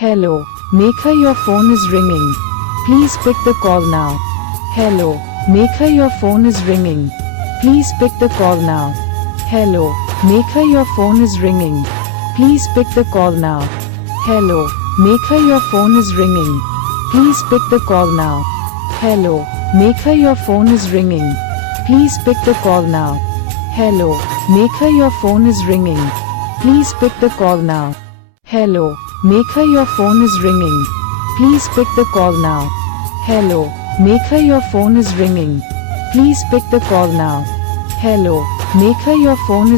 Hello, MEKHA your phone is ringing. Please pick the call now. Hello, MEKHA your phone is ringing. Please pick the call now. Hello, MEKHA your phone is ringing. Please pick the call now. Hello, MEKHA your phone is ringing. Please pick the call now. Hello, MEKHA your phone is ringing. Please pick the call now. Hello, MEKHA your phone is ringing. Please pick the call now. Hello, MEKHA your phone is ringing. Please pick the call now. Hello, MEKHA your phone is ringing. Please pick the call now. Hello, MEKHA your phone is